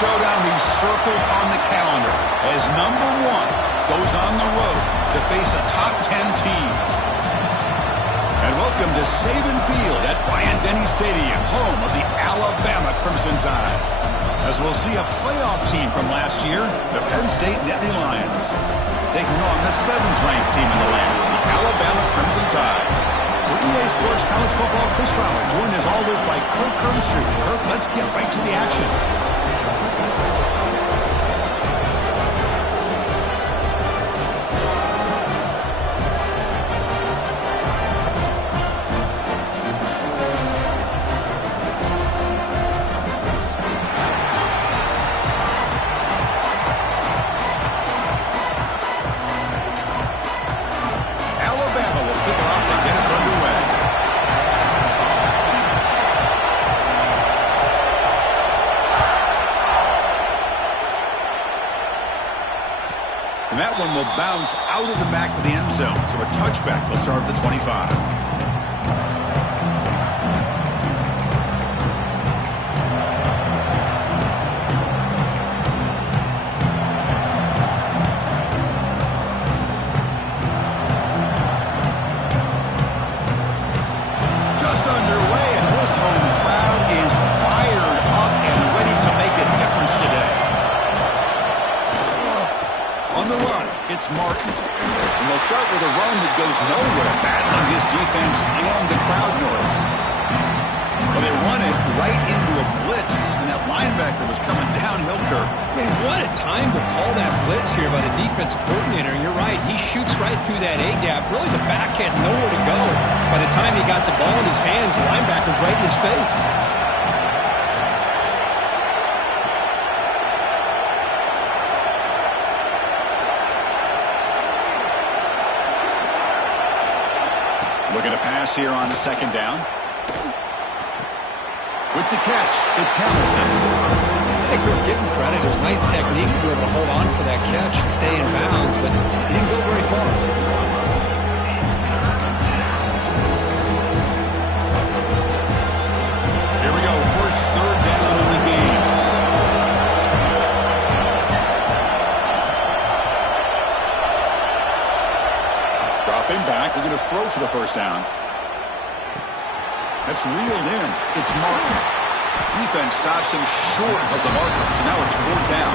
showdown we've circled on the calendar as number 1 goes on the road to face a top 10 team. And welcome to Saban Field at Bryant-Denny Stadium, home of the Alabama Crimson Tide. As we'll see a playoff team from last year, the Penn State Nittany Lions, taking on the 7th-ranked team in the land, the Alabama Crimson Tide. For EA Sports College Football, Chris Fowler, joined as always by Kirk Herbstreit. Kirk, let's get right to the action. And that one will bounce out of the back of the end zone. So a touchback will start at the 25. Just underway, and this home crowd is fired up and ready to make a difference today. On the run, it's Martin. And they'll start with a run that goes nowhere, battling his defense and the crowd noise. Well, they run it right into a blitz, and that linebacker was coming downhill, Kirk. Man, what a time to call that blitz here by the defensive coordinator. And you're right, he shoots right through that A-gap. Really, the back had nowhere to go. By the time he got the ball in his hands, the linebacker's right in his face. Looking to pass here on 2nd down. With the catch, it's Hamilton. Hey, Chris, give him credit. It was nice technique to be able to hold on for that catch and stay in bounds, but he didn't go very far. Here we go, first 3rd down of the game. Dropping back, we're going to throw for the 1st down. That's reeled in. It's Martin. Defense stops him short of the marker, so now it's 4th down.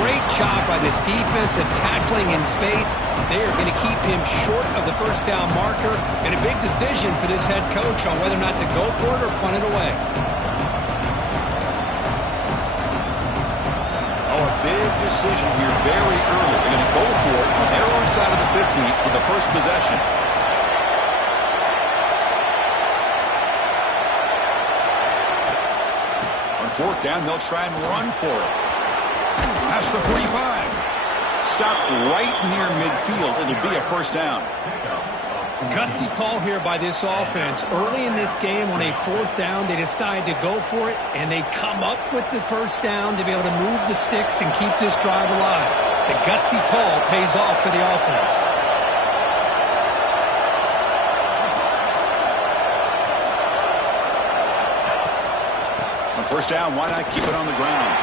Great job by this defensive tackling in space. They are going to keep him short of the 1st down marker, and a big decision for this head coach on whether or not to go for it or punt it away. Oh, a big decision here very early. They're going to go for it on their own side of the 50 for the first possession. On 4th down, they'll try and run for it. Past the 45. Stop right near midfield. It'll be a 1st down. Gutsy call here by this offense. Early in this game on a 4th down, they decide to go for it, and they come up with the 1st down to be able to move the sticks and keep this drive alive. The gutsy call pays off for the offense. On 1st down, why not keep it on the ground?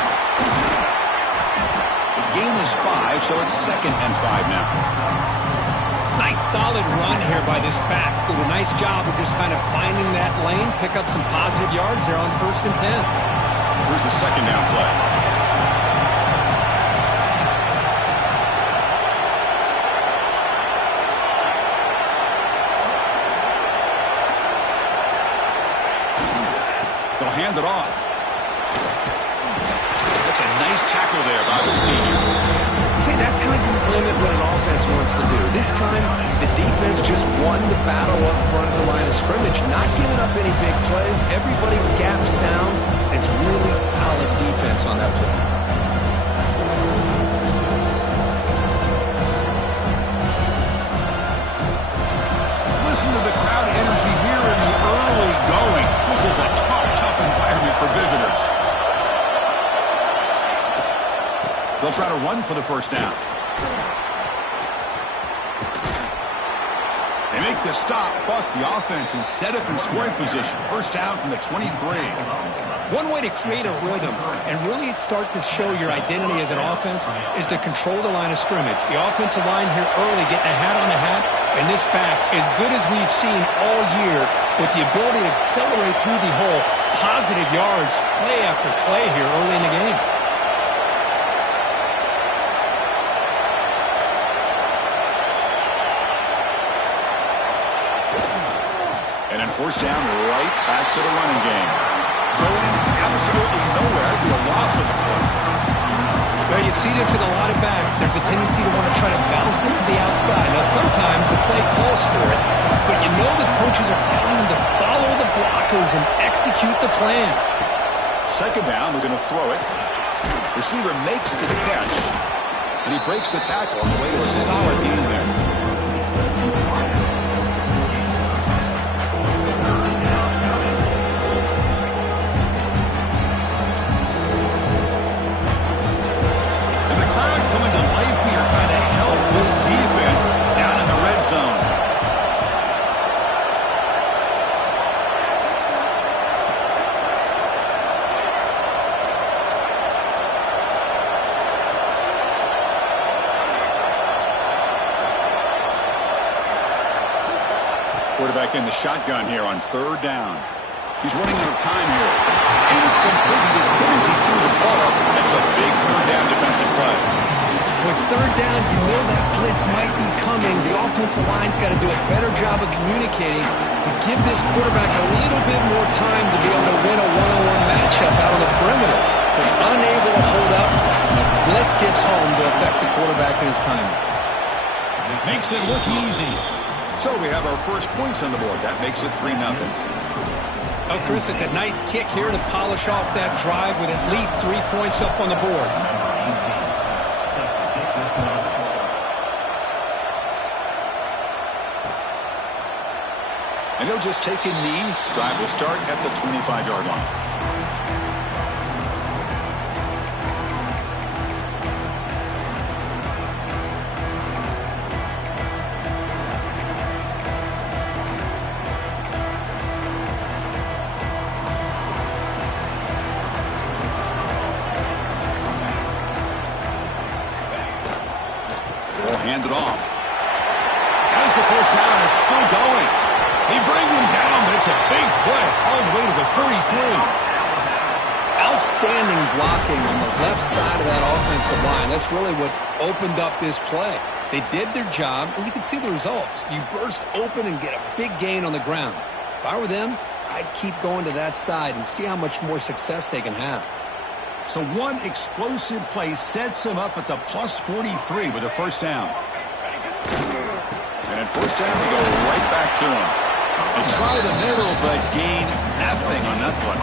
The gain is 5, so it's 2nd and 5 now. Nice solid run here by this back. Did a nice job of just kind of finding that lane, pick up some positive yards there on 1st and 10. Here's the 2nd down play. They'll hand it off. That's a nice tackle there by the senior. See, that's how you limit what an offense wants to do. This time, the defense just won the battle up front at the line of scrimmage, not giving up any big plays. Everybody's gap sound. It's really solid defense on that play. Listen to the crowd energy here in the early going. This is a tough environment for visitors. They'll try to run for the 1st down. They make the stop, but the offense is set up in scoring position. 1st down from the 23. One way to create a rhythm and really start to show your identity as an offense is to control the line of scrimmage. The offensive line here early getting a hat on the hat, and this back, as good as we've seen all year, with the ability to accelerate through the hole, positive yards, play after play here early in the game. And then first down, right back to the running game. Going absolutely nowhere. It'll be a loss of the play. Well, you see this with a lot of backs. There's a tendency to want to try to bounce it to the outside. Now, sometimes the play calls for it, but you know the coaches are telling them to follow the blockers and execute the plan. Second down, we're going to throw it. Receiver makes the catch, and he breaks the tackle on the way to a solid gain there. Quarterback in the shotgun here on third down. He's running out of time here. Incomplete as good as he threw the ball. That's a big third down defensive play. When it's third down, you know that blitz might be coming. The offensive line's got to do a better job of communicating to give this quarterback a little bit more time to be able to win a one-on-one matchup out on the perimeter. They're unable to hold up, and the blitz gets home to affect the quarterback and his timing. Makes it look easy. So we have our first points on the board. That makes it 3-0. Oh, Chris, it's a nice kick here to polish off that drive with at least 3 points up on the board. And he'll just take a knee. Drive will start at the 25-yard line. Hand it off. As the first down is still going. He brings him down, but it's a big play all the way to the 43. Outstanding blocking on the left side of that offensive line. That's really what opened up this play. They did their job, and you can see the results. You burst open and get a big gain on the ground. If I were them, I'd keep going to that side and see how much more success they can have. So one explosive play sets him up at the plus 43 with a first down. And at first down, they go right back to him. They try the middle, but gain nothing on that play.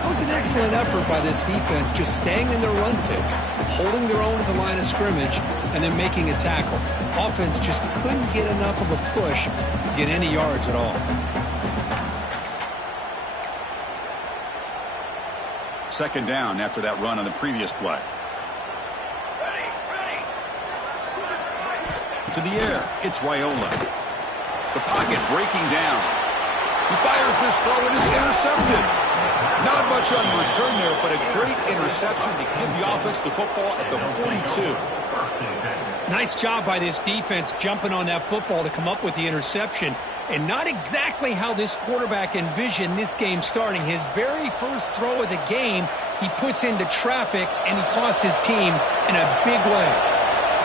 That was an excellent effort by this defense, just staying in their run fits, holding their own at the line of scrimmage, and then making a tackle. Offense just couldn't get enough of a push to get any yards at all. Second down after that run on the previous play. To the air, it's Raiola. The pocket breaking down. He fires this throw and is intercepted. Not much on return there, but a great interception to give the offense the football at the 42. Nice job by this defense jumping on that football to come up with the interception. And not exactly how this quarterback envisioned this game starting. His very first throw of the game, he puts into traffic, and he costs his team in a big way.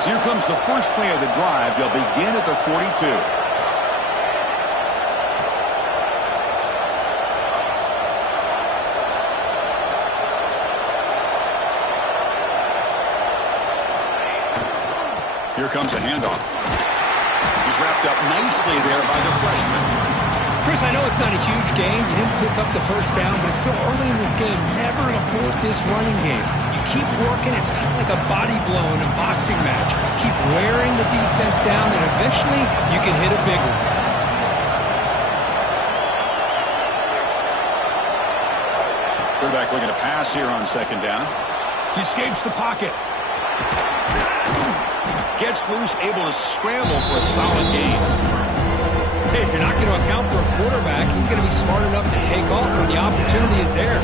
So here comes the first play of the drive. They'll begin at the 42. Here comes a handoff. He's wrapped up nicely there by the freshman. Chris, I know it's not a huge game. You didn't pick up the first down, but it's still early in this game. Never abort this running game. You keep working. It's kind of like a body blow in a boxing match. Keep wearing the defense down, and eventually you can hit a big one. Quarterback looking to pass here on second down. He escapes the pocket. Gets loose, able to scramble for a solid gain. Hey, if you're not going to account for a quarterback, he's going to be smart enough to take off when the opportunity is there.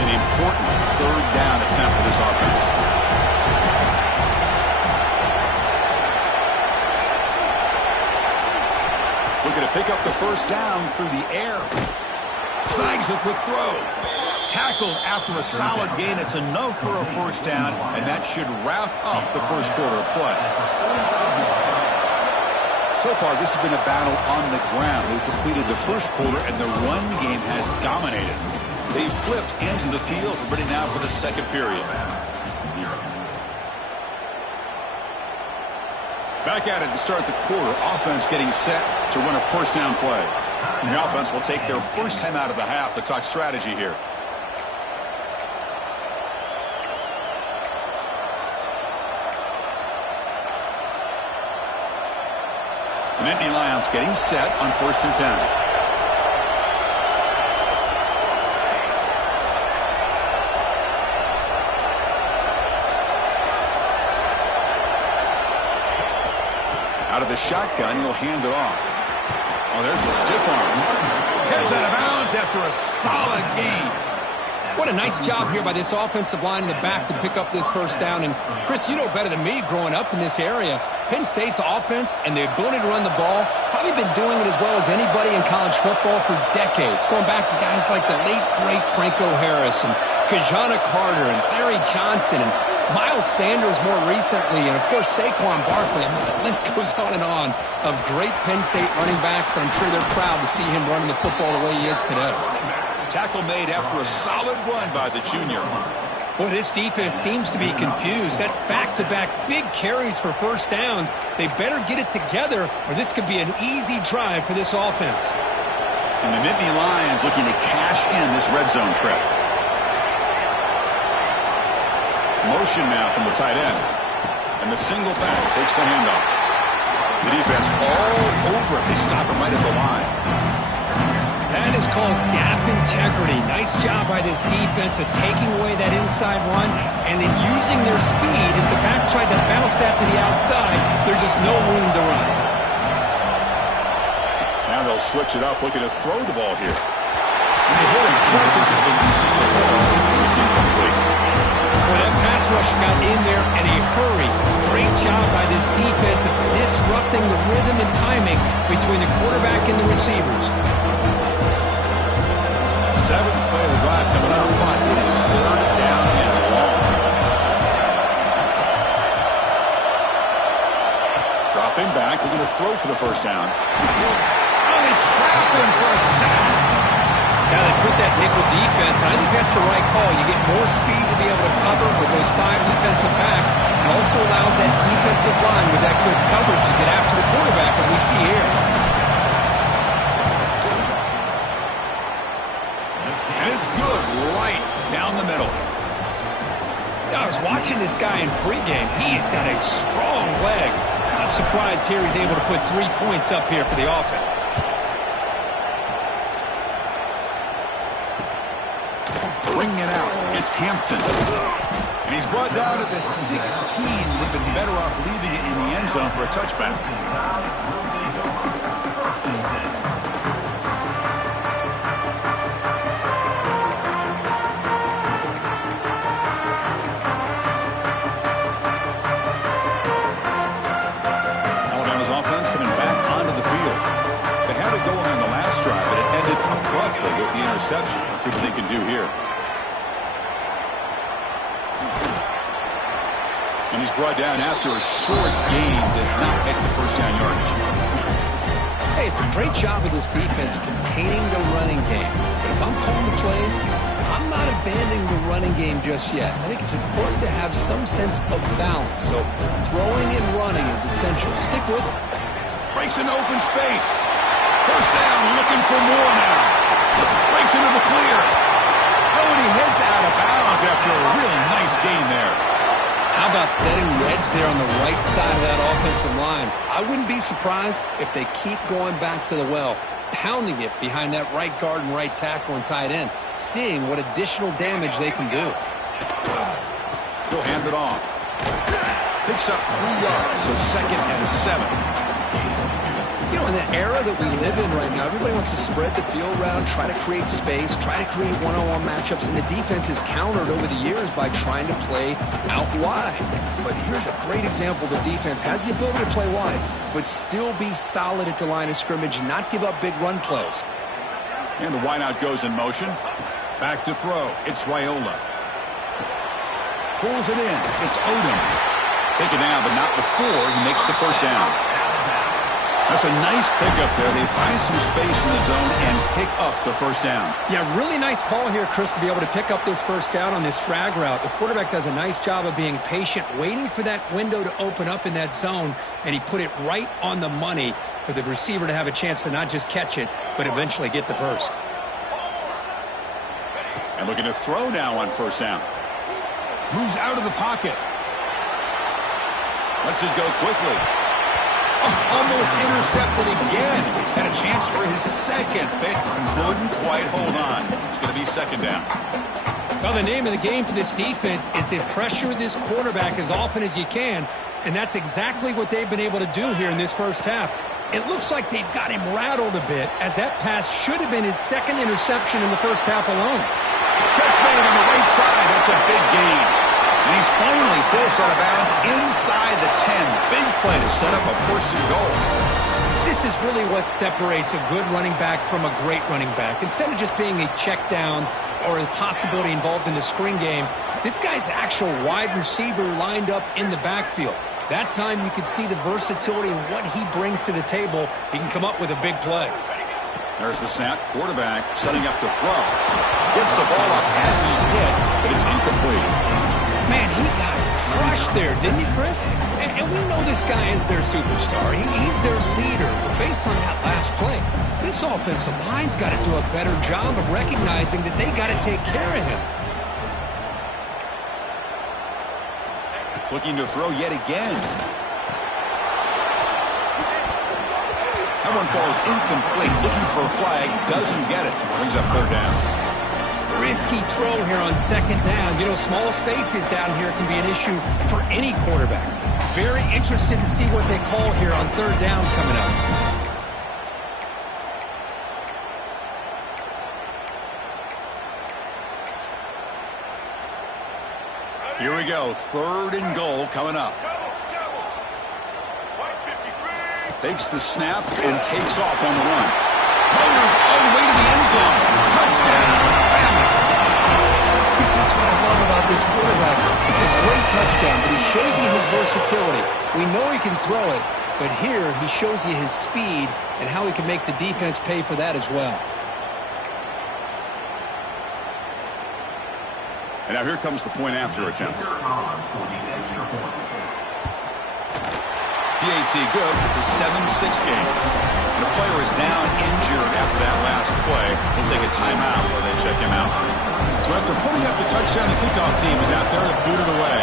An important third down attempt for this offense. Looking to pick up the first down through the air. Snags the quick throw. Tackled after a solid gain. It's enough for a first down, and that should wrap up the first quarter of play. So far, this has been a battle on the ground. We've completed the first quarter, and the run game has dominated. They've flipped into the field, ready now for the second period. Back at it to start the quarter. Offense getting set to run a first down play. And the offense will take their first time out of the half to talk strategy here. The Nittany Lions getting set on 1st and 10. Out of the shotgun, he'll hand it off. Oh, there's the stiff arm. Heads out of bounds after a solid gain. What a nice job here by this offensive line in the back to pick up this first down. And, Chris, you know better than me growing up in this area. Penn State's offense and the ability to run the ball probably been doing it as well as anybody in college football for decades. Going back to guys like the late, great Franco Harris and Kajana Carter and Larry Johnson and Miles Sanders more recently, and, of course, Saquon Barkley. I mean, the list goes on and on of great Penn State running backs, and I'm sure they're proud to see him running the football the way he is today. Tackle made after a solid run by the junior. Boy, this defense seems to be confused. That's back-to-back big carries for first downs. They better get it together, or this could be an easy drive for this offense. And the Nittany Lions looking to cash in this red zone trip. Motion now from the tight end. And the single back takes the handoff. The defense all over it. They stop him right at the line. That is called gap integrity. Nice job by this defense of taking away that inside run and then using their speed as the back tried to bounce that to the outside. There's just no room to run. Now they'll switch it up, looking to throw the ball here. And they hit him just as he releases the ball. It's incomplete. Well, that pass rush got in there in a hurry. Great job by this defense of disrupting the rhythm and timing between the quarterback and the receivers. Seventh play of the drive coming up, but it is third down and long. Dropping back, looking to throw for the first down. Oh, they trap him for a sack. Now they put that nickel defense, and I think that's the right call. You get more speed to be able to cover for those 5 defensive backs. It also allows that defensive line with that good coverage to get after the quarterback, as we see here. And it's good right down the middle. I was watching this guy in pregame. He's got a strong leg. I'm surprised here he's able to put 3 points up here for the offense. Bringing it out, it's Hampton. And he's brought down at the 16. Would have been better off leaving it in the end zone for a touchback. Alabama's offense coming back onto the field. They had a goal on the last drive, but it ended abruptly with the interception. Let's see what they can do here. And he's brought down after a short gain, does not make the first down yardage. Hey, it's a great job of this defense containing the running game. But if I'm calling the plays, I'm not abandoning the running game just yet. I think it's important to have some sense of balance. So throwing and running is essential. Stick with it. Breaks into open space. First down, looking for more now. Breaks into the clear. Oh, and he heads out of bounds after a really nice gain there. How about setting the edge there on the right side of that offensive line? I wouldn't be surprised if they keep going back to the well, pounding it behind that right guard and right tackle and tight end, seeing what additional damage they can do. He'll hand it off. Picks up 3 yards, so 2nd and 7. You know, in the era that we live in right now, everybody wants to spread the field around, try to create space, try to create one-on-one matchups, and the defense is countered over the years by trying to play out wide. But here's a great example. The defense has the ability to play wide, but still be solid at the line of scrimmage, not give up big run plays. And the wideout goes in motion. Back to throw. It's Raiola. Pulls it in. It's Odom. Take it down, but not before he makes the first down. That's a nice pickup there. They find some space in the zone and pick up the first down. Yeah, really nice call here, Chris, to be able to pick up this first down on this drag route. The quarterback does a nice job of being patient, waiting for that window to open up in that zone, and he put it right on the money for the receiver to have a chance to not just catch it, but eventually get the first. And looking to throw now on first down. Moves out of the pocket. Lets it go quickly. Almost intercepted again. And a chance for his second. They couldn't quite hold on. It's going to be 2nd down. Well, the name of the game for this defense is to pressure this quarterback as often as you can, and that's exactly what they've been able to do here in this first half. It looks like they've got him rattled a bit, as that pass should have been his 2nd interception in the first half alone. Catch made on the right side. That's a big gain. And he's finally forced out of bounds inside the 10. Big play to set up a 1st and goal. This is really what separates a good running back from a great running back. Instead of just being a check down or a possibility involved in the screen game, this guy's actual wide receiver lined up in the backfield. That time you could see the versatility and what he brings to the table. He can come up with a big play. There's the snap. Quarterback setting up the throw. Gets the ball up as he's hit, but it's incomplete. Man, he got crushed there, didn't he, Chris? And we know this guy is their superstar. He's their leader. But based on that last play, this offensive line's got to do a better job of recognizing that they got to take care of him. Looking to throw yet again. That one falls incomplete. Looking for a flag. Doesn't get it. Brings up 3rd down. Risky throw here on 2nd down. You know, small spaces down here can be an issue for any quarterback. Very interested to see what they call here on 3rd down coming up. Here we go. 3rd and goal coming up. Takes the snap and takes off on the run. Motors all the way to the end zone. Touchdown. That's what I love about this quarterback. It's a great touchdown, but he shows you his versatility. We know he can throw it, but here he shows you his speed and how he can make the defense pay for that as well. And now here comes the point after attempt. PAT good. It's a 7-6 game. And the player is down injured after that last play. We'll take a timeout where they check him out. So after putting up the touchdown, the kickoff team is out there to boot it away.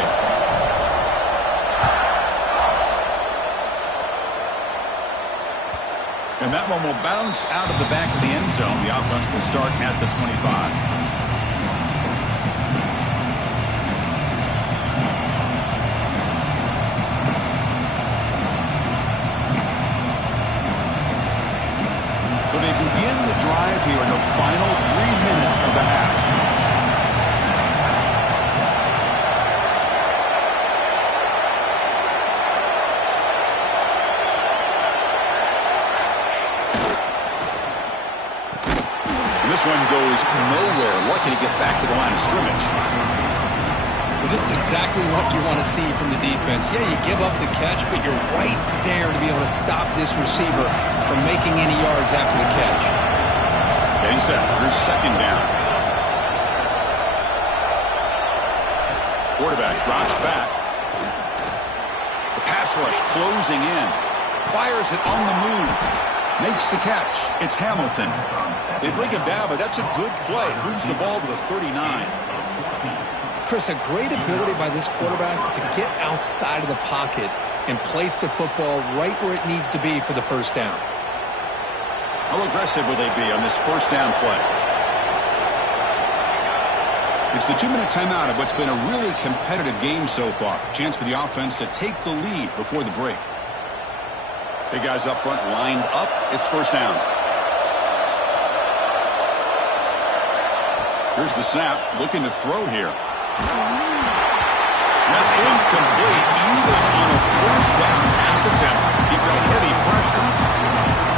And that one will bounce out of the back of the end zone. The offense will start at the 25. So they begin the drive here in the final 3 minutes of the half. This one goes nowhere. Lucky to get back to the line of scrimmage. Well, this is exactly what you want to see from the defense. Yeah, you give up the catch, but you're right there to be able to stop this receiver from making any yards after the catch. Getting set. Here's 2nd down. Quarterback drops back. The pass rush closing in. Fires it on the move. Makes the catch. It's Hamilton. They bring him down, but that's a good play. Moves the ball to the 39. Chris, a great ability by this quarterback to get outside of the pocket and place the football right where it needs to be for the first down. How aggressive will they be on this first down play? It's the 2-minute timeout of what's been a really competitive game so far. Chance for the offense to take the lead before the break. Big guys up front lined up. It's first down. Here's the snap. Looking to throw here. That's incomplete. Even on a first down pass attempt, you've got heavy pressure.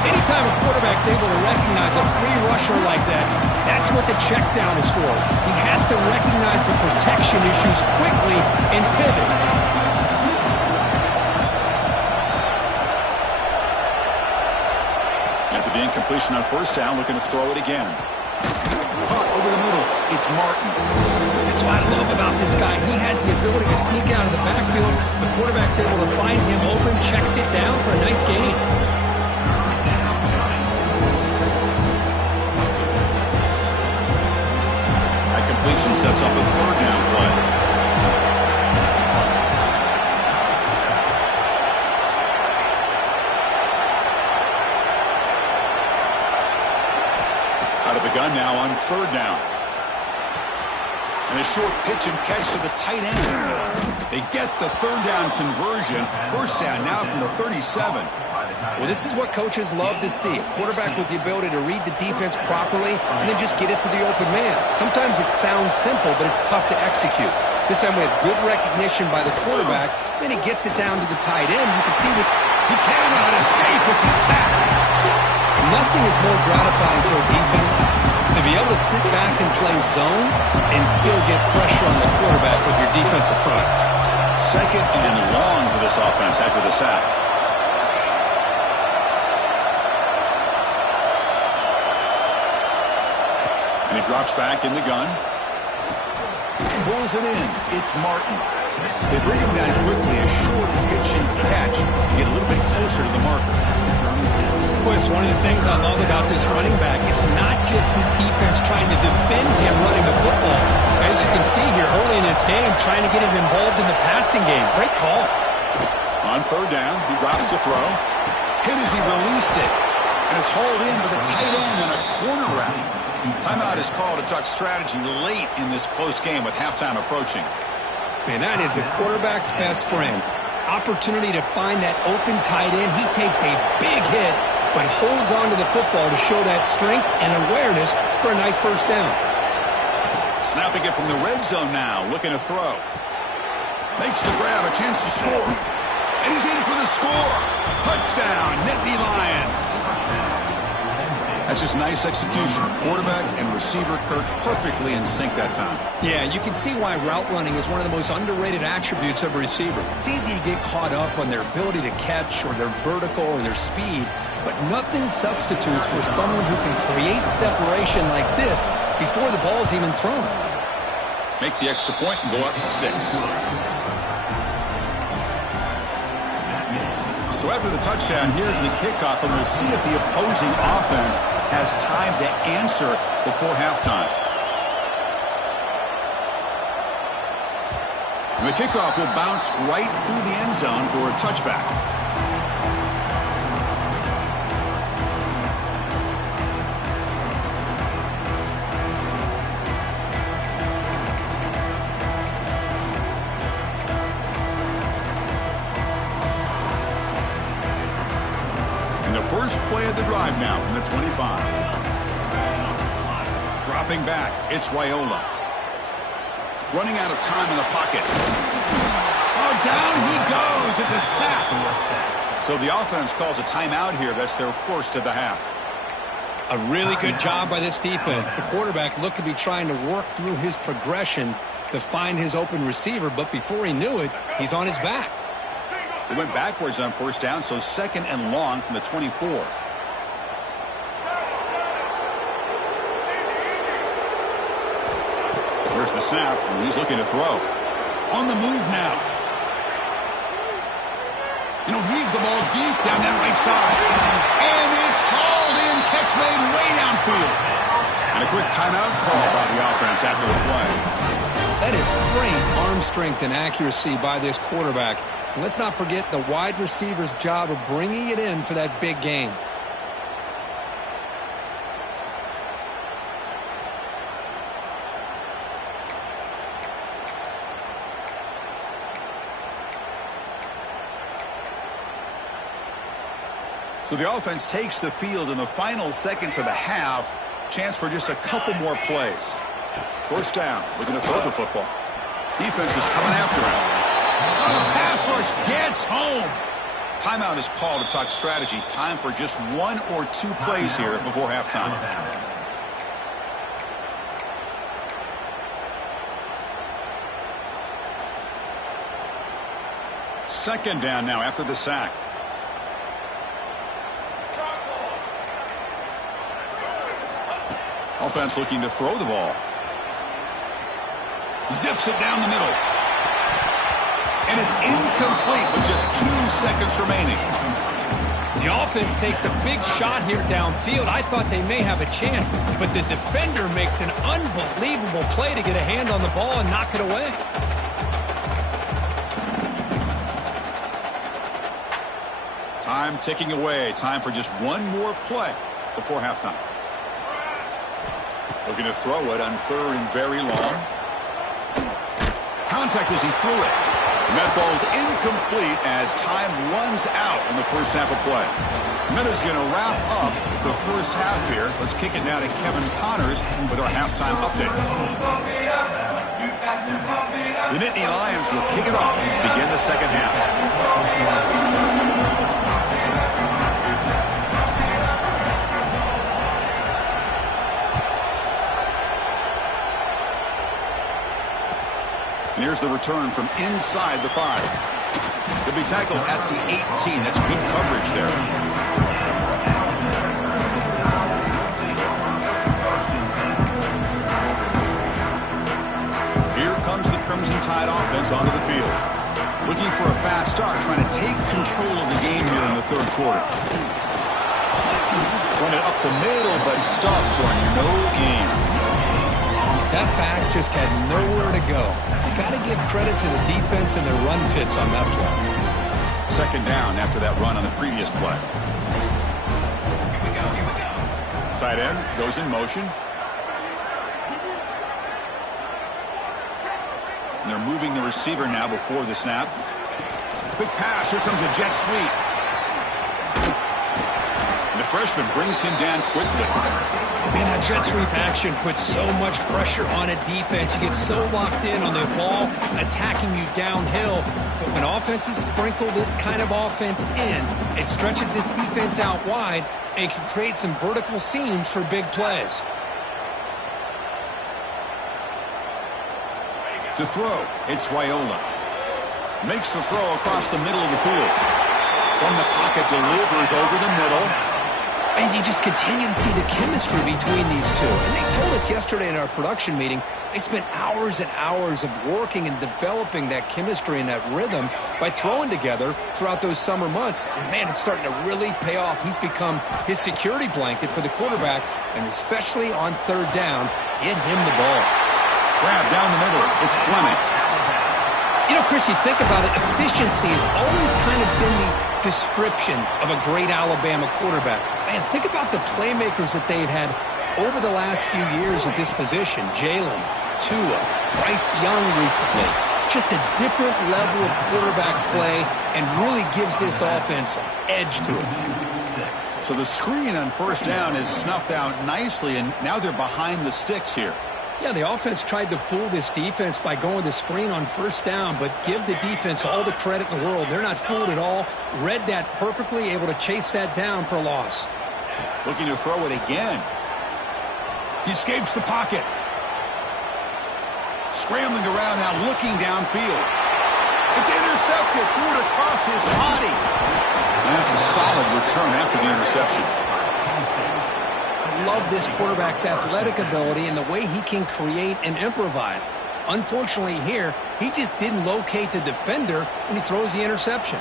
Anytime a quarterback's able to recognize a free rusher like that, that's what the check down is for. He has to recognize the protection issues quickly and pivot. After the incompletion on first down, looking to throw it again. Caught over the middle. It's Martin. That's what I love about this guy. He has the ability to sneak out of the backfield. The quarterback's able to find him open, checks it down for a nice gain. That completion sets up a third down play. Out of the gun now on third down. And a short pitch and catch to the tight end. They get the third down conversion. First down now from the 37. Well, this is what coaches love to see. A quarterback with the ability to read the defense properly and then just get it to the open man. Sometimes it sounds simple, but it's tough to execute. This time we have good recognition by the quarterback. Then he gets it down to the tight end. You can see what he cannot escape. It's a sack. Nothing is more gratifying for a defense to be able to sit back and play zone and still get pressure on the quarterback with your defensive front. Second and long for this offense after the sack. And he drops back in the gun. Pulls it in. It's Martin. They bring him down quickly. A short pitch and catch to get a little bit closer to the marker. Well, it's one of the things I love about this running back. It's not just this defense trying to defend him running the football. As you can see here early in this game, trying to get him involved in the passing game. Great call. On third down, he drops to throw. Hit as he released it. And it's hauled in with a tight end and a corner route. Timeout is called to talk strategy late in this close game with halftime approaching. Man, that is the quarterback's best friend. Opportunity to find that open tight end. He takes a big hit, but holds on to the football to show that strength and awareness for a nice first down. Snapping it from the red zone now, looking to throw. Makes the grab, a chance to score. And he's in for the score. Touchdown, Nittany Lions. That's just nice execution. Quarterback and receiver Kirk perfectly in sync that time. Yeah, you can see why route running is one of the most underrated attributes of a receiver. It's easy to get caught up on their ability to catch or their vertical or their speed, but nothing substitutes for someone who can create separation like this before the ball's even thrown. Make the extra point and go up 6. So after the touchdown, here's the kickoff, and we'll see if the opposing offense has time to answer before halftime. And the kickoff will bounce right through the end zone for a touchback. First play of the drive now from the 25. Dropping back, it's Raiola. Running out of time in the pocket. Oh, down he goes. It's a sack. So the offense calls a timeout here. That's their first of the half. A really good job by this defense. The quarterback looked to be trying to work through his progressions to find his open receiver, but before he knew it, he's on his back. They went backwards on first down, so second and long from the 24. There's the snap, and he's looking to throw. On the move now. And he'll heave the ball deep down that right side. And it's hauled in, catch made way downfield. And a quick timeout call by the offense after the play. That is great arm strength and accuracy by this quarterback. And let's not forget the wide receiver's job of bringing it in for that big gain. So the offense takes the field in the final seconds of the half. Chance for just a couple more plays. First down, looking to throw the football. Defense is coming after him. The pass rush gets home. Timeout is called to talk strategy. Time for just 1 or 2 plays here before halftime. Second down now after the sack. Offense looking to throw the ball. Zips it down the middle. And it's incomplete with just 2 seconds remaining. The offense takes a big shot here downfield. I thought they may have a chance, but the defender makes an unbelievable play to get a hand on the ball and knock it away. Time ticking away. Time for just 1 more play before halftime. Looking to throw it on 3rd and very long. Contact as he threw it. And that falls incomplete as time runs out in the first half of play. Meta's going to wrap up the first half here. Let's kick it now to Kevin Connors with our halftime update. The Nittany Lions will kick it off to begin the second half. And here's the return from inside the 5. He'll be tackled at the 18. That's good coverage there. Here comes the Crimson Tide offense onto the field. Looking for a fast start, trying to take control of the game here in the 3rd quarter. Run it up the middle, but stuffed for no gain. That back just had nowhere to go. You got to give credit to the defense and their run fits on that play. Second down after that run on the previous play. Tight end goes in motion. And they're moving the receiver now before the snap. Quick pass. Here comes a jet sweep. And the freshman brings him down quickly. Man, that jet sweep action puts so much pressure on a defense. You get so locked in on the ball attacking you downhill. But when offenses sprinkle this kind of offense in, it stretches this defense out wide and can create some vertical seams for big plays. To throw, it's Raiola. Makes the throw across the middle of the field. From the pocket, delivers over the middle. And you just continue to see the chemistry between these two. And they told us yesterday in our production meeting, they spent hours and hours of working and developing that chemistry and that rhythm by throwing together throughout those summer months. And, man, it's starting to really pay off. He's become his security blanket for the quarterback, and especially on 3rd down, get him the ball. Grab down the middle. It's Fleming. You know, Chris, you think about it, efficiency has always kind of been the description of a great Alabama quarterback. Man, think about the playmakers that they've had over the last few years at this position. Jalen, Tua, Bryce Young recently. Just a different level of quarterback play and really gives this offense an edge to it. So the screen on 1st down is snuffed out nicely, and now they're behind the sticks here. Yeah, the offense tried to fool this defense by going the screen on 1st down, but give the defense all the credit in the world. They're not fooled at all. Read that perfectly, able to chase that down for a loss. Looking to throw it again. He escapes the pocket. Scrambling around now, looking downfield. It's intercepted. Threw it across his body. And that's a solid return after the interception. I love this quarterback's athletic ability and the way he can create and improvise. Unfortunately here, he just didn't locate the defender when he throws the interception.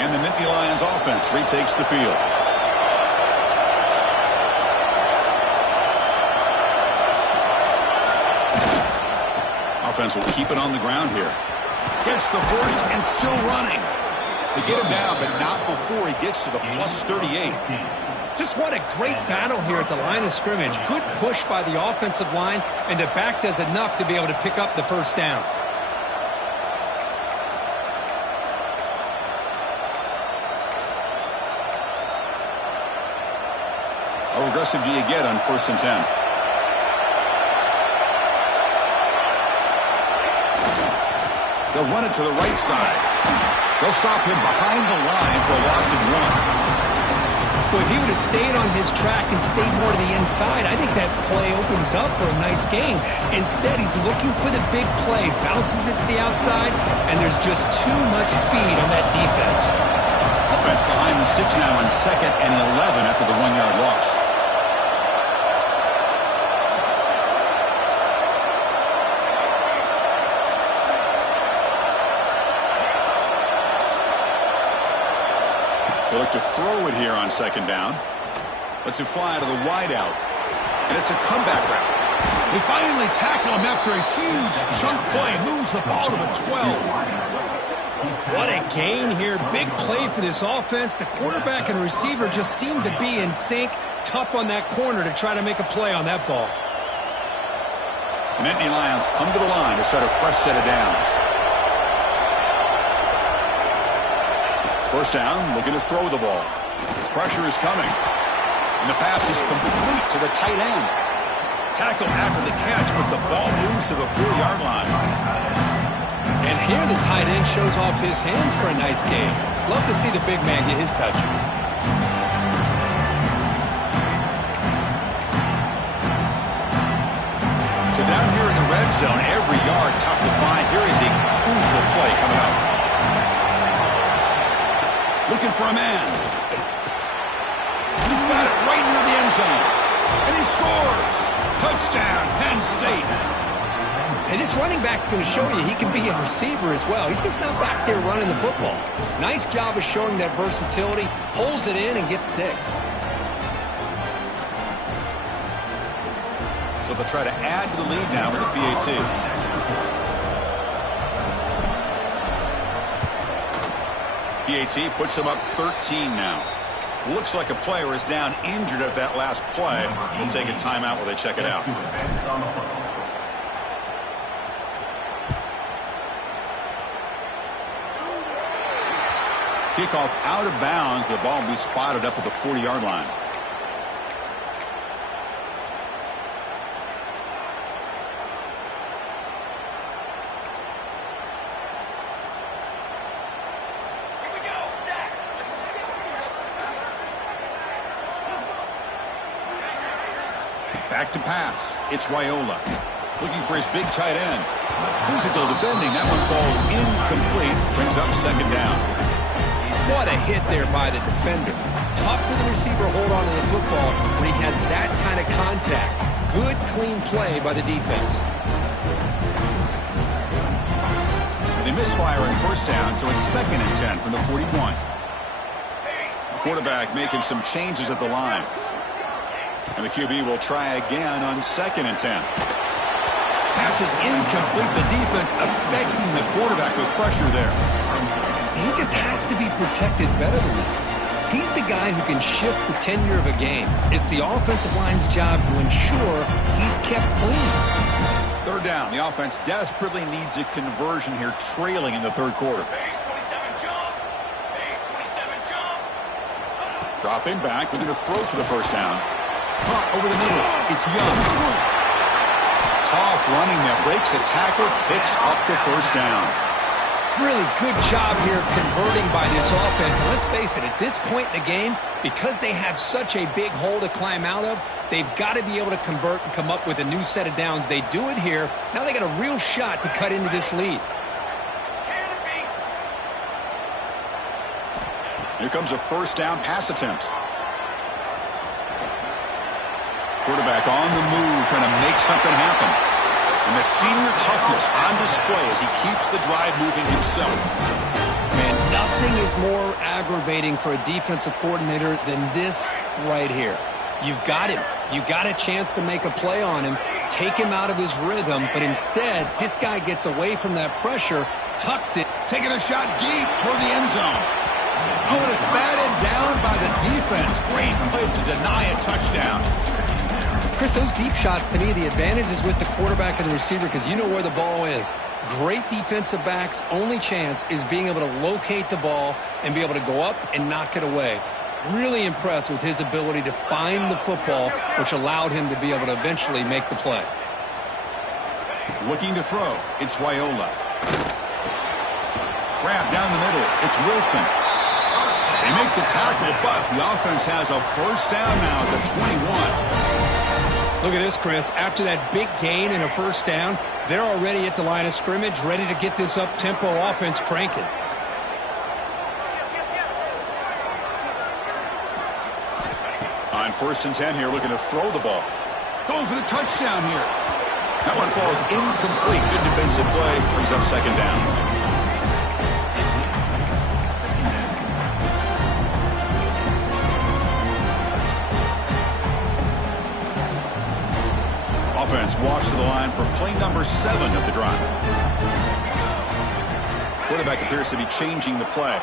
And the Nittany Lions offense retakes the field. offense will keep it on the ground here. Gets the first and still running. They get him down, but not before he gets to the plus 38. Just what a great battle here at the line of scrimmage. Good push by the offensive line, and the back does enough to be able to pick up the first down. How aggressive do you get on 1st and 10? They'll run it to the right side. They'll stop him behind the line for a loss of 1. Well, if he would have stayed on his track and stayed more to the inside, I think that play opens up for a nice gain. Instead, he's looking for the big play, bounces it to the outside, and there's just too much speed on that defense. Offense behind the 6 now on 2nd and 11 after the 1-yard loss. They look to throw it here on 2nd down. Lets it fly to the wideout. And it's a comeback route. They finally tackle him after a huge chunk play. Moves the ball to the 12. What a gain here. Big play for this offense. The quarterback and receiver just seem to be in sync. Tough on that corner to try to make a play on that ball. The Nittany Lions come to the line to start a fresh set of downs. 1st down, looking to throw the ball. Pressure is coming. And the pass is complete to the tight end. Tackle after the catch, but the ball moves to the 4-yard line. And here the tight end shows off his hands for a nice gain. Love to see the big man get his touches. So down here in the red zone, every yard tough to find. Here is a crucial play coming up. Looking for a man. He's got it right near the end zone. And he scores. Touchdown, Penn State. And this running back's going to show you he can be a receiver as well. He's just not back there running the football. Nice job of showing that versatility. Pulls it in and gets 6. So they'll try to add to the lead now with a PAT. PAT puts him up 13 now. Looks like a player is down injured at that last play. We'll take a timeout while they check it out. Kickoff out of bounds. The ball will be spotted up at the 40-yard line. Back to pass. It's Raiola. Looking for his big tight end. Physical defending. That one falls incomplete. Brings up 2nd down. What a hit there by the defender. Tough for the receiver to hold on to the football when he has that kind of contact. Good, clean play by the defense. And they misfire on 1st down, so it's 2nd and 10 from the 41. The quarterback making some changes at the line. And the QB will try again on 2nd and 10. Pass is incomplete. The defense affecting the quarterback with pressure there. He just has to be protected better than that. He's the guy who can shift the tenure of a game. It's the offensive line's job to ensure he's kept clean. 3rd down. The offense desperately needs a conversion here, trailing in the 3rd quarter. Dropping back. Looking to throw for the 1st down. Caught over the middle. It's Young. Tough running that breaks a tackle, picks up the 1st down. Really good job here of converting by this offense. And let's face it, at this point in the game, because they have such a big hole to climb out of, they've got to be able to convert and come up with a new set of downs. They do it here. Now they got a real shot to cut into this lead. Here comes a 1st down pass attempt. Quarterback on the move, trying to make something happen. And that senior toughness on display as he keeps the drive moving himself. Man, nothing is more aggravating for a defensive coordinator than this right here. You've got him. You got a chance to make a play on him, take him out of his rhythm, but instead, this guy gets away from that pressure, tucks it. Taking a shot deep toward the end zone. Oh, and it's batted down by the defense. Great play to deny a touchdown. Chris, those deep shots, to me, the advantage is with the quarterback and the receiver because you know where the ball is. Great defensive backs' only chance is being able to locate the ball and be able to go up and knock it away. Really impressed with his ability to find the football, which allowed him to be able to eventually make the play. Looking to throw. It's Raiola. Grab down the middle. It's Wilson. They make the tackle, but the offense has a first down now at the 21. Look at this, Chris. After that big gain and a first down, they're already at the line of scrimmage, ready to get this up-tempo offense cranking. On 1st and 10 here, looking to throw the ball. Going for the touchdown here. That one falls incomplete. Good defensive play. Brings up 2nd down. Offense walks to the line for play number 7 of the drive. Quarterback appears to be changing the play.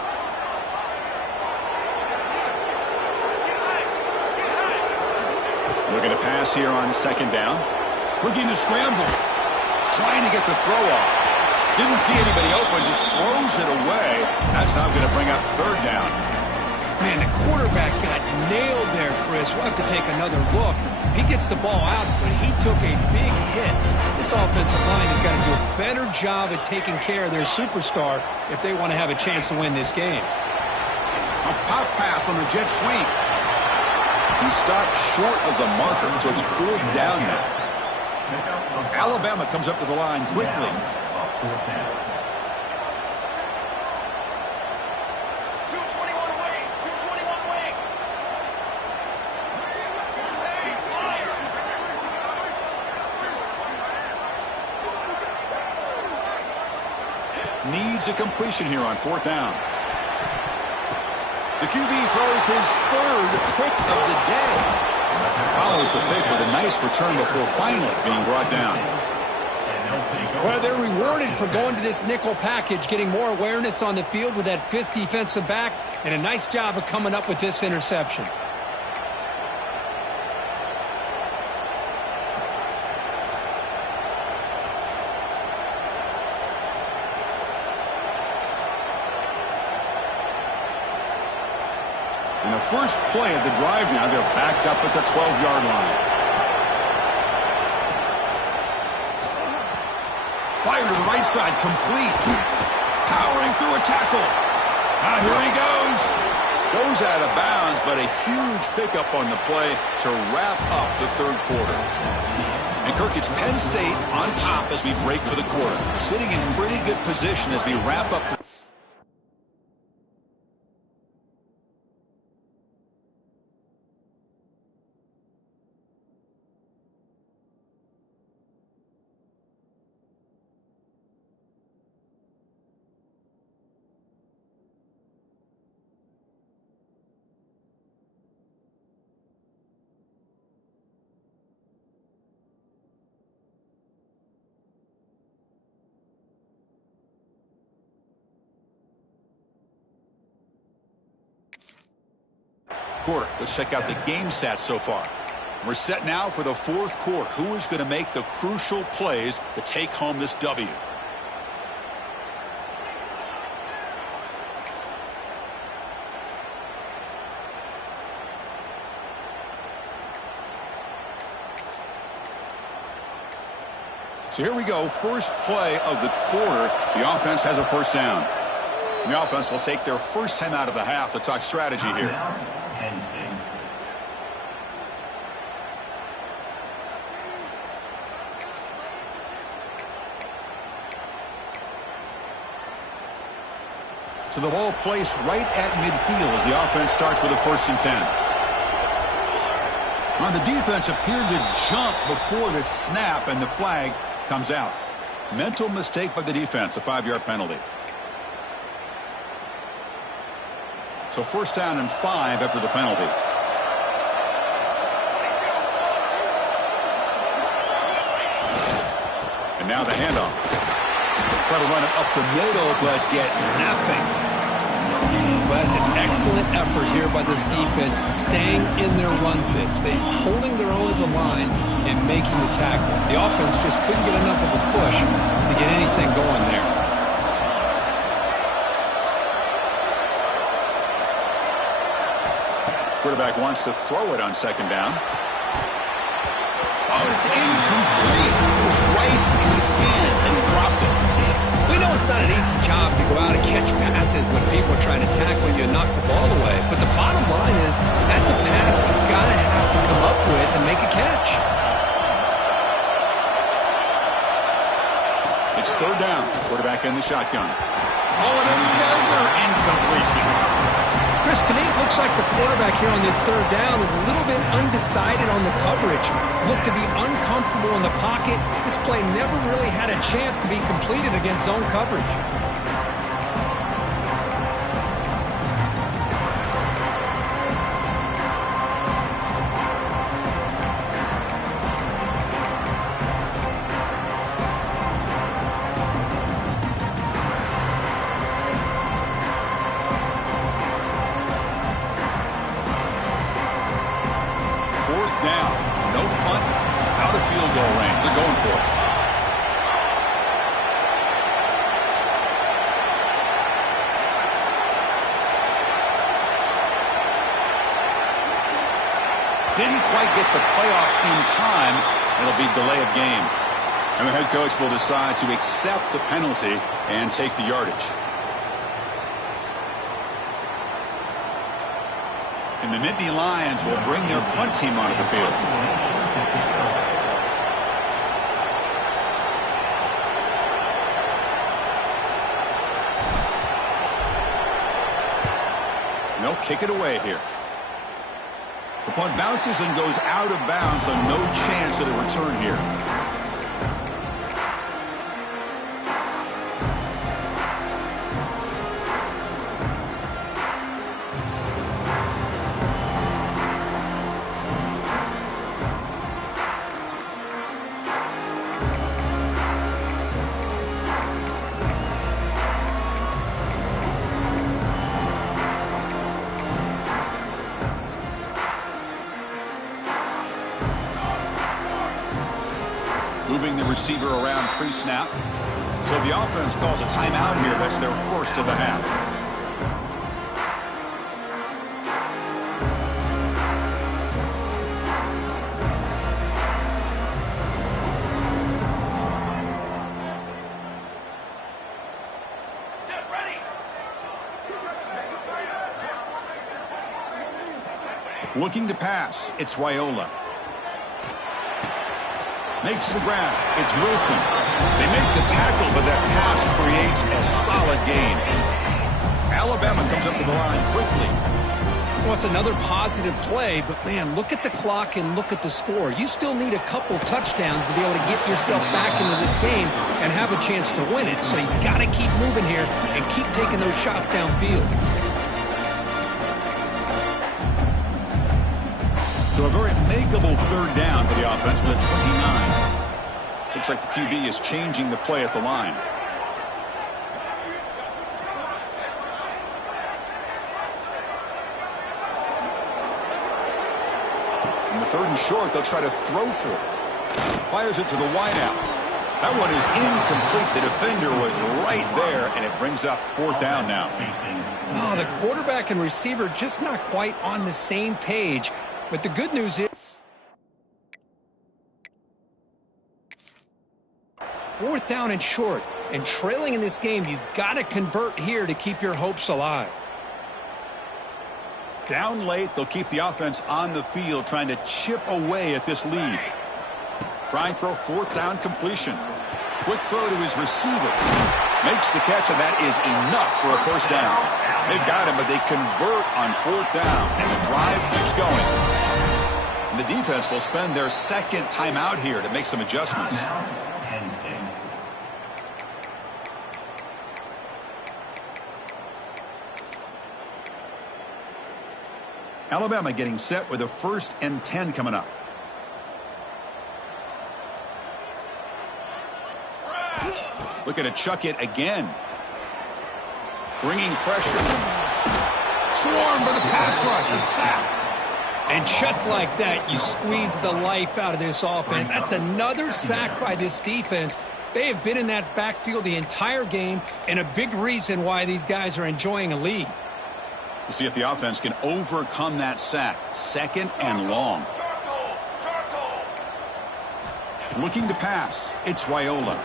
Looking to pass here on 2nd down. Looking to scramble. Trying to get the throw off. Didn't see anybody open, just throws it away. That's now going to bring up 3rd down. Man, the quarterback got nailed there, Chris. We'll have to take another look. He gets the ball out, but he took a big hit. This offensive line has got to do a better job at taking care of their superstar if they want to have a chance to win this game. A pop pass on the jet sweep. He stopped short of the marker, so it's 4th down now. Alabama comes up to the line quickly. Needs a completion here on 4th down. The QB throws his 3rd pick of the day. Follows the pick with a nice return before finally being brought down. Well, they're rewarded for going to this nickel package, getting more awareness on the field with that 5th defensive back, and a nice job of coming up with this interception. In the first play of the drive now, they're backed up at the 12-yard line. Fire to the right side, complete. Powering through a tackle. Now here he goes. Goes out of bounds, but a huge pickup on the play to wrap up the 3rd quarter. And Kirk, it's Penn State on top as we break for the quarter. Sitting in pretty good position as we wrap up the quarter. Let's check out the game stats so far. We're set now for the 4th quarter. Who is going to make the crucial plays to take home this W? So here we go. First play of the quarter. The offense has a first down. The offense will take their first time out of the half to talk strategy here. So the ball placed right at midfield as the offense starts with a 1st and 10. On the defense appeared to jump before the snap, and the flag comes out. Mental mistake by the defense, a 5-yard penalty. So 1st down and 5 after the penalty. Now the handoff. Try to run it up the middle, but get nothing. Well, that's an excellent effort here by this defense, staying in their run fits. They're holding their own at the line and making the tackle. The offense just couldn't get enough of a push to get anything going there. Quarterback wants to throw it on second down. Oh, it's incomplete. It was right in his hands, and he dropped it. We know it's not an easy job to go out and catch passes when people are trying to tackle you and knock the ball away. But the bottom line is that's a pass you've got to have to come up with and make a catch. It's third down. Quarterback in the shotgun. Oh, and another incompletion. Chris, to me, it looks like the quarterback here on this third down is a little bit undecided on the coverage. Looked to be uncomfortable in the pocket. This play never really had a chance to be completed against zone coverage. Didn't quite get the playoff in time. It'll be delay of game. And the head coach will decide to accept the penalty and take the yardage. And the Nittany Lions will bring their punt team onto the field. And they'll kick it away here. The punt bounces and goes out of bounds, so no chance at a return here. Moving the receiver around pre-snap. So the offense calls a timeout here. That's their first of the half. Looking to pass. It's Raiola. Makes the grab. It's Wilson. They make the tackle, but that pass creates a solid gain. Alabama comes up to the line quickly. Well, it's another positive play, but, man, look at the clock and look at the score. You still need a couple touchdowns to be able to get yourself back into this game and have a chance to win it. So you got to keep moving here and keep taking those shots downfield. So a very makeable third down for the offense with a 29. Looks like the QB is changing the play at the line. In the third and short, they'll try to throw for it. Fires it to the wideout. That one is incomplete. The defender was right there, and it brings up fourth down now. Oh, the quarterback and receiver just not quite on the same page. But the good news is, fourth down and short, and trailing in this game, you've got to convert here to keep your hopes alive. Down late, they'll keep the offense on the field, trying to chip away at this lead. Trying for a fourth down completion. Quick throw to his receiver. Makes the catch, and that is enough for a first down. They've got him, but they convert on fourth down, and the drive keeps going. And the defense will spend their second timeout here to make some adjustments. Alabama getting set with a 1st and 10 coming up. Looking to chuck it again. Bringing pressure. Swarm for the pass rush. A sack. And just like that, you squeeze the life out of this offense. That's another sack by this defense. They have been in that backfield the entire game, and a big reason why these guys are enjoying a lead. We'll see if the offense can overcome that sack. 2nd and long. Looking to pass. It's Raiola.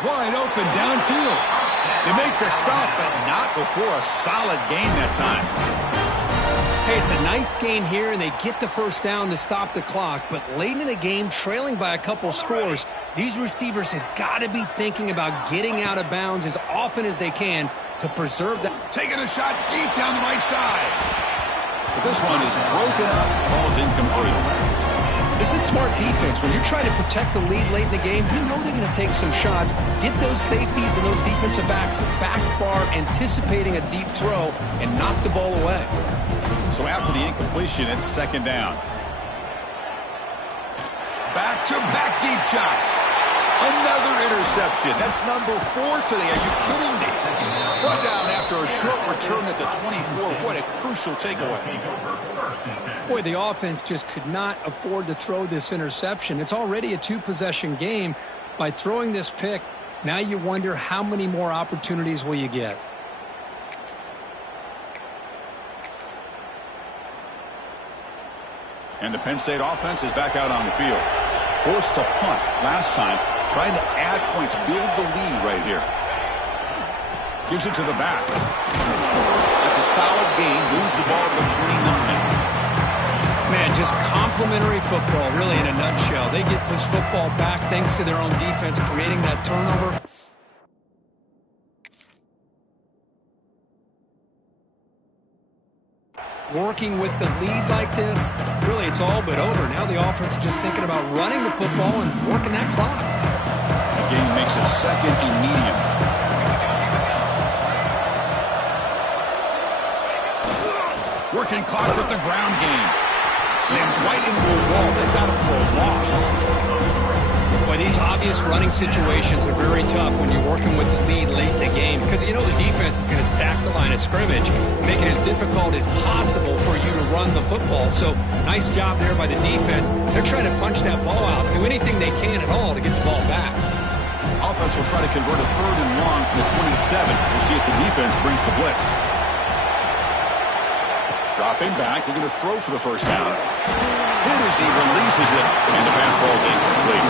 Wide open downfield. They make the stop, but not before a solid gain that time. Hey, it's a nice gain here, and they get the first down to stop the clock. But late in the game, trailing by a couple scores, these receivers have got to be thinking about getting out of bounds as often as they can to preserve that. Taking a shot deep down the right side. But this one is broken up. Ball's incomplete. This is smart defense. When you're trying to protect the lead late in the game, you know they're going to take some shots, get those safeties and those defensive backs back far, anticipating a deep throw, and knock the ball away. So after the incompletion, it's 2nd down. Back-to-back deep shots. Another interception. That's number 4 today. Are you kidding me? Brought down after a short return at the 24. What a crucial takeaway. Boy, the offense just could not afford to throw this interception. It's already a 2-possession game. By throwing this pick, now you wonder how many more opportunities will you get. And the Penn State offense is back out on the field. Forced to punt last time. Trying to add points, build the lead right here. Gives it to the back. That's a solid gain. Moves the ball to the 29. Man, just complimentary football, really, in a nutshell. They get this football back thanks to their own defense, creating that turnover. Working with the lead like this, really, it's all but over. Now the offense is just thinking about running the football and working that clock. The game makes it 2nd and medium. Working clock with the ground game. Slams right into a wall. They got him for a loss. Boy, these obvious running situations are very tough when you're working with the lead late in the game because you know the defense is going to stack the line of scrimmage, make it as difficult as possible for you to run the football. So nice job there by the defense. They're trying to punch that ball out, do anything they can at all to get the ball back. Offense will try to convert a 3rd and long from the 27. We'll see if the defense brings the blitz. Dropping back, looking to throw for the first down. Hit as he releases it, and the pass ball's incomplete.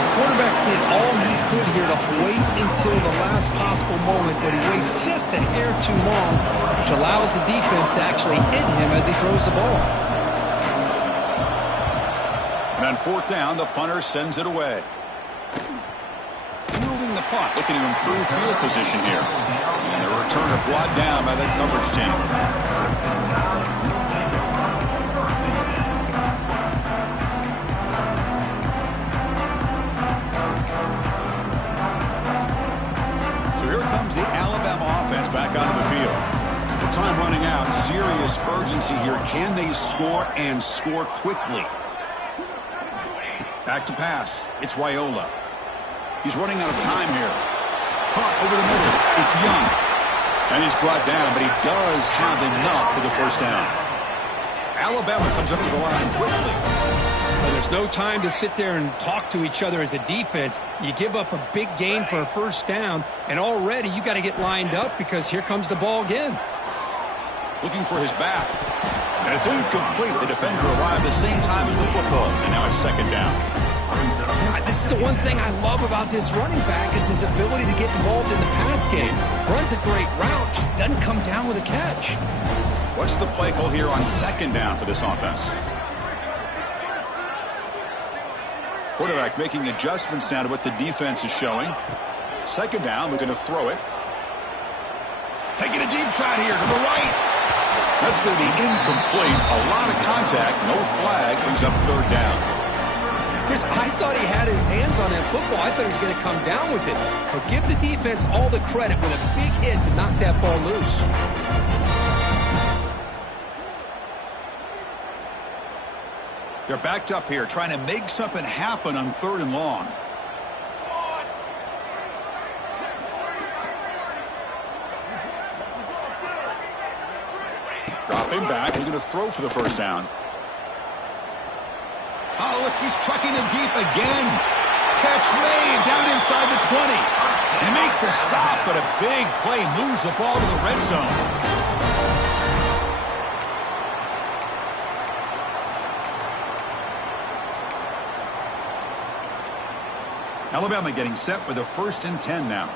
The quarterback did all he could here to wait until the last possible moment, but he waits just a hair too long, which allows the defense to actually hit him as he throws the ball. And on 4th down, the punter sends it away. Fielding the punt, looking to improve field position here. And the returner brought down by that coverage team. Back onto the field. The time running out. Serious urgency here. Can they score and score quickly? Back to pass. It's Raiola. He's running out of time here. Caught over the middle. It's Young. And he's brought down, but he does have enough for the first down. Alabama comes up to the line quickly. Well, there's no time to sit there and talk to each other as a defense. You give up a big gain for a first down, and already you got to get lined up because here comes the ball again. Looking for his back. And it's incomplete. The defender arrived the same time as the football, and now it's 2nd down. God, this is the one thing I love about this running back is his ability to get involved in the pass game. Runs a great route, just doesn't come down with a catch. What's the play call here on 2nd down for this offense? Quarterback making adjustments now to what the defense is showing. 2nd down, we're going to throw it. Taking a deep shot here to the right. That's going to be incomplete. A lot of contact, no flag, brings up 3rd down. Chris, I thought he had his hands on that football. I thought he was going to come down with it. But give the defense all the credit with a big hit to knock that ball loose. They're backed up here, trying to make something happen on 3rd and long. Dropping back, looking to throw for the first down. Oh, look, he's trucking it deep again. Catch made down inside the 20. They make the stop, but a big play moves the ball to the red zone. Alabama getting set with a 1st and 10 now.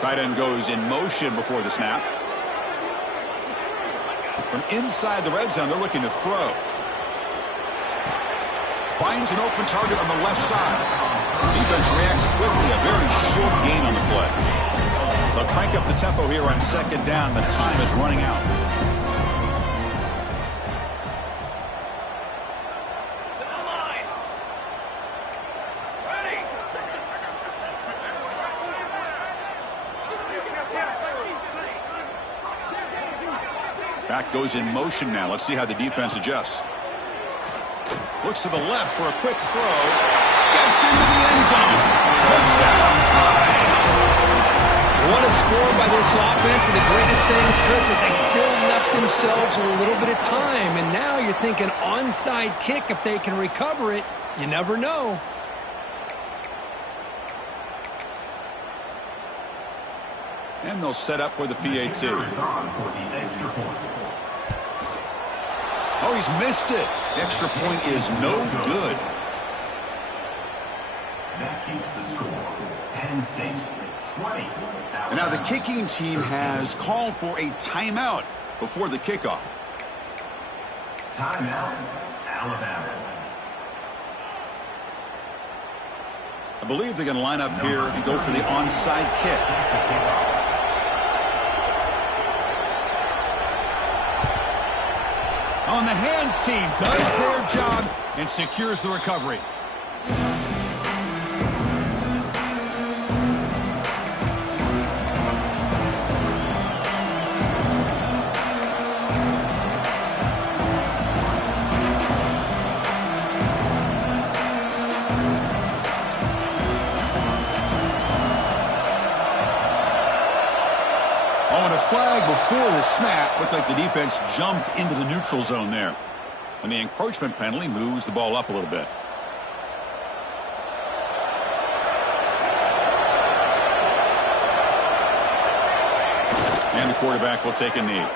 Tight end goes in motion before the snap. From inside the red zone, they're looking to throw. Finds an open target on the left side. Defense reacts quickly, a very short gain on the play. They'll crank up the tempo here on 2nd down. The time is running out. To the line. Ready. Back goes in motion now. Let's see how the defense adjusts. Looks to the left for a quick throw. Gets into the end zone. Touchdown time. What a score by this offense, and the greatest thing, Chris, is they still left themselves with a little bit of time, and now you're thinking onside kick if they can recover it. You never know. And they'll set up for the PAT. Oh, he's missed it. Extra point is no good. That keeps the score. Penn State 20. And now the kicking team has called for a timeout before the kickoff. Timeout, Alabama. I believe they're going to line up here and go for the onside kick. On the hands team does their job and secures the recovery. Flag before the snap. Looked like the defense jumped into the neutral zone there. And the encroachment penalty moves the ball up a little bit. And the quarterback will take a knee.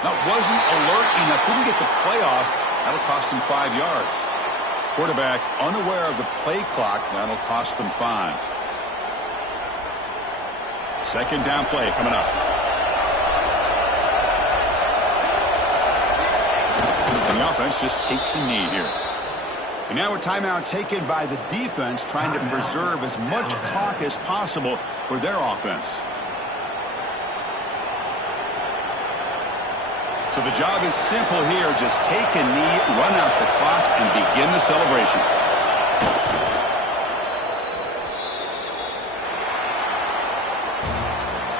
That wasn't alert enough. Didn't get the play off. That'll cost him 5 yards. Quarterback unaware of the play clock. That'll cost them 5. 2nd down play coming up. And the offense just takes a knee here. And now a timeout taken by the defense, trying to preserve as much clock as possible for their offense. So the job is simple here. Just take a knee, run out the clock, and begin the celebration.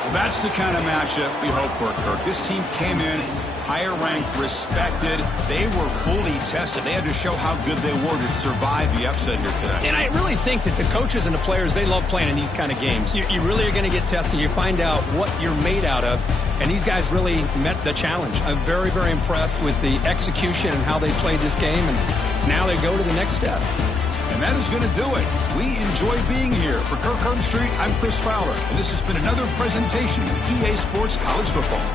Well, that's the kind of matchup we hope for, Kirk. This team came in higher ranked, respected. They were fully tested. They had to show how good they were to survive the upset here today. And I really think that the coaches and the players, they love playing in these kind of games. You really are going to get tested. You find out what you're made out of. And these guys really met the challenge. I'm very, very impressed with the execution and how they played this game. And now they go to the next step. And that is going to do it. We enjoy being here. For Kirk Street, I'm Chris Fowler. And this has been another presentation of EA Sports College Football.